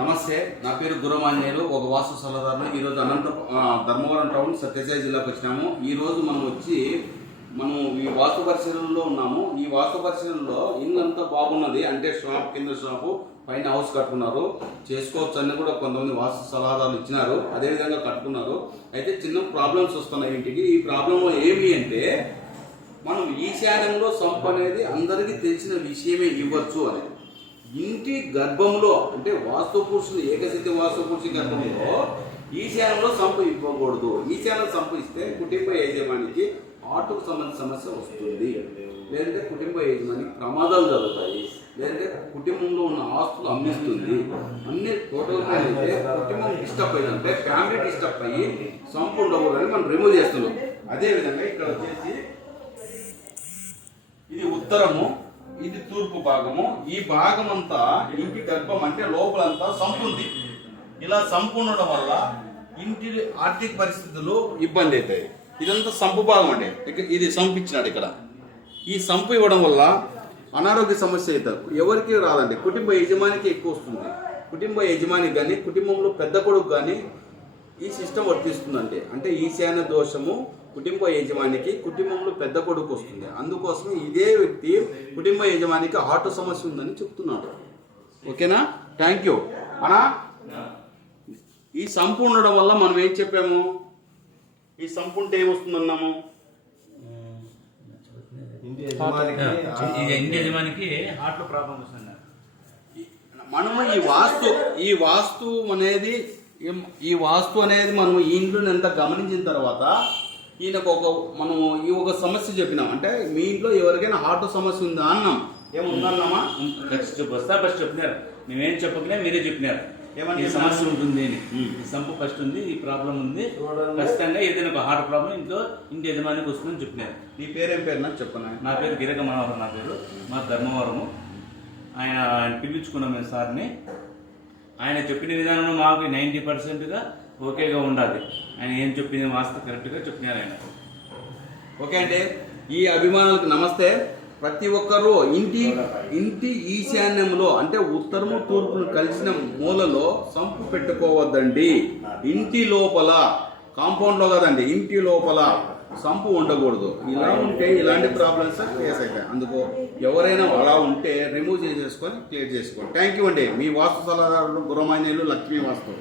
నమస్తే, నా పేరు గురమాన్యులు, ఒక వాస్తు సలహాదారులు. ఈరోజు ధర్మవరం టౌన్ సత్యసాయి జిల్లాకు వచ్చినాము. ఈరోజు మనం ఈ వాస్తు పరిశీలనలో ఉన్నాము. ఈ వాస్తు పరిశీలనలో ఇల్లు అంతా బాగున్నది, అంటే షాప్ కింద షాపు పైన హౌస్ కట్టుకున్నారు, చేసుకోవచ్చు అని కూడా కొంతమంది వాస్తు సలహాదారులు ఇచ్చినారు. అదేవిధంగా కట్టుకున్నారు. అయితే చిన్న ప్రాబ్లమ్స్ వస్తున్నాయి ఇంటికి. ఈ ప్రాబ్లం ఏమి అంటే, మనం ఈశాన్యంలో సంపు అనేది అందరికీ తెలిసిన విషయమే ఇవ్వచ్చు అని. ఇంటి గర్భంలో అంటే వాస్తు పురుషులు ఏకశక్తి వాస్తు పురుషు గర్భంలో ఈశాన్యంలో సంపు ఇవ్వకూడదు. ఈశాన్యం సంపు ఇస్తే కుటుంబ యజమానికి ఆటుకు సంబంధించిన సమస్య వస్తుంది, లేదంటే కుటుంబ యజమానికి ప్రమాదాలు జరుగుతాయి, లేదంటే కుటుంబంలో ఉన్న ఆస్తులు అమ్మిస్తుంది. అన్ని టోటల్గా అయితే కుటుంబం డిస్టర్బ్ అయిందంటే ఫ్యామిలీ డిస్టర్బ్ అయ్యి సంపు ఉండకూడదని మనం రిమూవ్ చేస్తున్నాం. అదేవిధంగా ఇక్కడ వచ్చేసి ఇది ఉత్తరము, ఇది తూర్పు భాగము. ఈ భాగం అంతా ఇంటి గర్భం అంటే లోపలంతా సంపు ఉంది. ఇలా సంపు ఉండడం వల్ల ఇంటి ఆర్థిక పరిస్థితులు ఇబ్బంది అవుతాయి. ఇదంతా సంపు భాగం అంటే ఇది సంపు ఇచ్చినాడు. ఇక్కడ ఈ సంపు ఇవ్వడం వల్ల అనారోగ్య సమస్య అవుతారు. ఎవరికి రాదండి, కుటుంబ యజమానికి ఎక్కువ వస్తుంది. కుటుంబ యజమానికి కానీ కుటుంబంలో పెద్ద కొడుకు కానీ ఈ సిస్టమ్ వర్తిస్తుందంటే, అంటే ఈశాన్య దోషము కుటుంబ యజమానికి కుటుంబంలో పెద్ద కొడుకు వస్తుంది. అందుకోసం ఇదే వ్యక్తి కుటుంబ యజమానికి హార్ట్ సమస్య ఉందని చెప్తున్నాడు. ఓకేనా? థ్యాంక్ యూ అనా. ఈ సంపు ఉండడం వల్ల మనం ఏం చెప్పాము, ఈ సంపు ఉంటే ఏమొస్తుందన్నాము, ఇంటి యజమానికి హార్ట్ ప్రాబ్లం వస్తుంది. మనము ఈ వాస్తు అనేది మనం ఈ ఇంట్లో ఎంత గమనించిన తర్వాత ఈయనకు ఒక సమస్య చెప్పినాం. అంటే మీ ఇంట్లో ఎవరికైనా హార్ట్ సమస్య ఉందా అన్నాం. ఏముందన్నామా? ఫస్ట్ చెప్పినారు, మేమేం చెప్పకనే మీరే చెప్పినారు ఏమన్నా సమస్య ఉంటుంది అని. ఈ సంపు ఫస్ట్ ఉంది, ఈ ప్రాబ్లం ఉంది, ఖచ్చితంగా ఏదైనా ఒక హార్ట్ ప్రాబ్లం ఇంటి యజమానికి వస్తుందని చెప్పినారు. నీ పేరేం పేరు నాకు చెప్పనా? నా పేరు గిరక మనోహర్, నా పేరు. మా ధర్మవరము. ఆయన పిలిపించుకున్నాం మేము సార్ని. ఆయన చెప్పిన విధానంలో మాకు 90%గా ఓకేగా ఉండాలి. ఆయన ఏం చెప్పింది వాస్తు కరెక్ట్గా చెప్పినారు ఆయన. ఓకే అండి, ఈ అభిమానులకు నమస్తే. ప్రతి ఒక్కరూ ఇంటి ఈశాన్యంలో అంటే ఉత్తరము తూర్పును కలిసిన మూలలో సంపు పెట్టుకోవద్దండి. ఇంటి లోపల, కాంపౌండ్లో కదండి, ఇంటి లోపల సంపు ఉండకూడదు. ఇలా ఉంటే ఇలాంటి ప్రాబ్లమ్స్ ఫేస్ అవుతాయి. అందుకు ఎవరైనా అలా ఉంటే రిమూవ్ చేసేసుకొని క్లియర్ చేసుకోండి. థ్యాంక్ యూ అండి. మీ వాస్తు సలహాదారులు గురమాన్యులు, లక్ష్మీ వాస్తు.